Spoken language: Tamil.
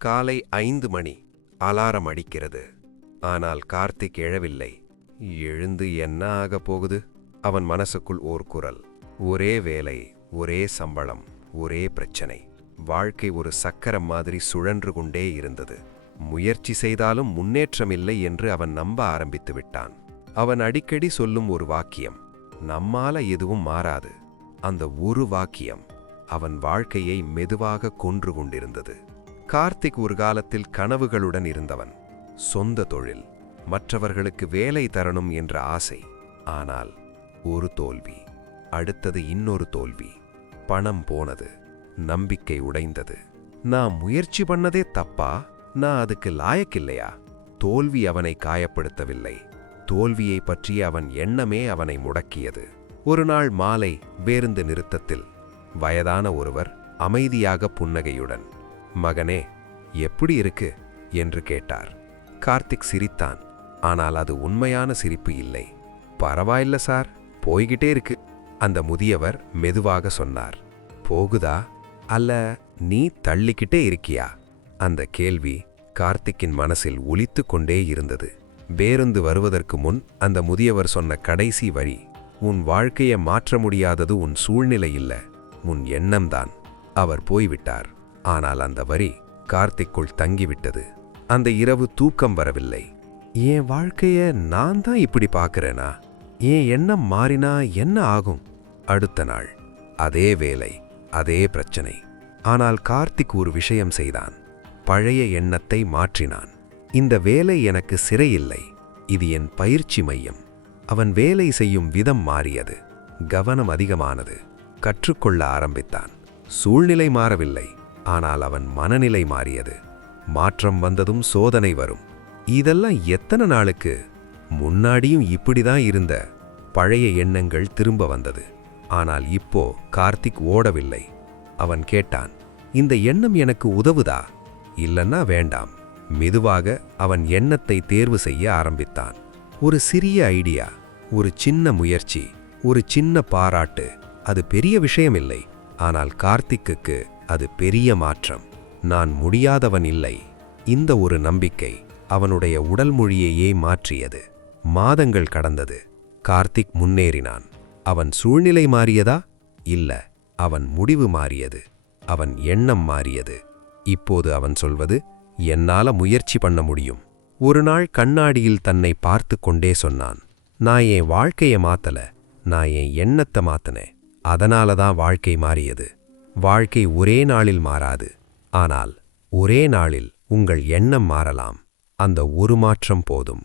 காலை 5 மணி. அலாரம் அடிக்கிறது. ஆனால் கார்த்திக் எழவில்லை. எழுந்து என்ன ஆகப் போகுது? அவன் மனசுக்குள் ஓர் குரல். ஒரே வேலை, ஒரே சம்பளம், ஒரே பிரச்சனை. வாழ்க்கை ஒரு சக்கரம் மாதிரி சுழன்று கொண்டே இருந்தது. முயற்சி செய்தாலும் முன்னேற்றமில்லை என்று அவன் நம்ப ஆரம்பித்து விட்டான். அவன் அடிக்கடி சொல்லும் ஒரு வாக்கியம், நம்மால எதுவும் மாறாது. அந்த ஒரு வாக்கியம் அவன் வாழ்க்கையை மெதுவாக கொன்று கொண்டிருந்தது. கார்த்திக் ஒரு காலத்தில் கனவுகளுடன் இருந்தவன். சொந்த தொழில், மற்றவர்களுக்கு வேலை தரணும் என்ற ஆசை. ஆனால் ஒரு தோல்வி, அடுத்தது இன்னொரு தோல்வி. பணம் போனது, நம்பிக்கை உடைந்தது. நான் முயற்சி பண்ணதே தப்பா? நான் அதுக்கு லாயக்கில்லையா? தோல்வி அவனை காயப்படுத்தவில்லை. தோல்வியை பற்றிய அவன் எண்ணமே அவனை முடக்கியது. ஒரு நாள் மாலை பேருந்து நிறுத்தத்தில் வயதான ஒருவர் அமைதியாக புன்னகையுடன், மகனே, எப்படி இருக்கு என்று கேட்டார். கார்த்திக் சிரித்தான். ஆனால் அது உண்மையான சிரிப்பு இல்லை. பரவாயில்ல சார், போய்கிட்டே இருக்கு. அந்த முதியவர் மெதுவாக சொன்னார், போகுதா அல்ல நீ தள்ளிக்கிட்டே இருக்கியா? அந்த கேள்வி கார்த்திக்கின் மனசில் ஒலித்து கொண்டே இருந்தது. பேருந்து வருவதற்கு முன் அந்த முதியவர் சொன்ன கடைசி வரி, உன் வாழ்க்கையை மாற்ற முடியாதது உன் சூழ்நிலை இல்ல, உன் எண்ணம்தான். அவர் போய்விட்டார். ஆனால் அந்த வரி கார்த்திக்குள் தங்கிவிட்டது. அந்த இரவு தூக்கம் வரவில்லை. என் வாழ்க்கைய நான் தான் இப்படி பார்க்கறேனா? என் எண்ணம் மாறினா என்ன ஆகும்? அடுத்த நாள் அதே வேலை, அதே பிரச்சனை. ஆனால் கார்த்திக் ஒரு விஷயம் செய்தான். பழைய எண்ணத்தை மாற்றினான். இந்த வேலை எனக்கு சிறையில்லை, இது என் பயிற்சி மையம். அவன் வேலை செய்யும் விதம் மாறியது. கவனம் அதிகமானது. கற்றுக்கொள்ள ஆரம்பித்தான். சூழ்நிலை மாறவில்லை, ஆனால் அவன் மனநிலை மாறியது. மாற்றம் வந்ததும் சோதனை வரும். இதெல்லாம் எத்தனை நாளுக்கு? முன்னாடியும் இப்படிதான் இருந்த பழைய எண்ணங்கள் திரும்ப வந்தது. ஆனால் இப்போ கார்த்திக் ஓடவில்லை. அவன் கேட்டான், இந்த எண்ணம் எனக்கு உதவுதா? இல்லன்னா வேண்டாம். மெதுவாக அவன் எண்ணத்தை தேர்வு செய்ய ஆரம்பித்தான். ஒரு சிறிய ஐடியா, ஒரு சின்ன முயற்சி, ஒரு சின்ன பாராட்டு. அது பெரிய விஷயமில்லை. ஆனால் கார்த்திக்குக்கு அது பெரிய மாற்றம். நான் முடியாதவன் இல்லை. இந்த ஒரு நம்பிக்கை அவனுடைய உடல் மொழியையே மாற்றியது. மாதங்கள் கடந்தது. கார்த்திக் முன்னேறினான். அவன் சூழ்நிலை மாறியதா? இல்ல, அவன் முடிவு மாறியது. அவன் எண்ணம் மாறியது. இப்போது அவன் சொல்வது, என்னால முயற்சி பண்ண முடியும். ஒரு நாள் கண்ணாடியில் தன்னை பார்த்து கொண்டே சொன்னான், நான் என் வாழ்க்கையை மாத்தல, நான் என் எண்ணத்தை மாத்தினேன். அதனாலதான் வாழ்க்கை மாறியது. வாழ்க்கை ஒரே நாளில் மாறாது. ஆனால் ஒரே நாளில் உங்கள் எண்ணம் மாறலாம். அந்த ஒரு மாற்றம் போதும்.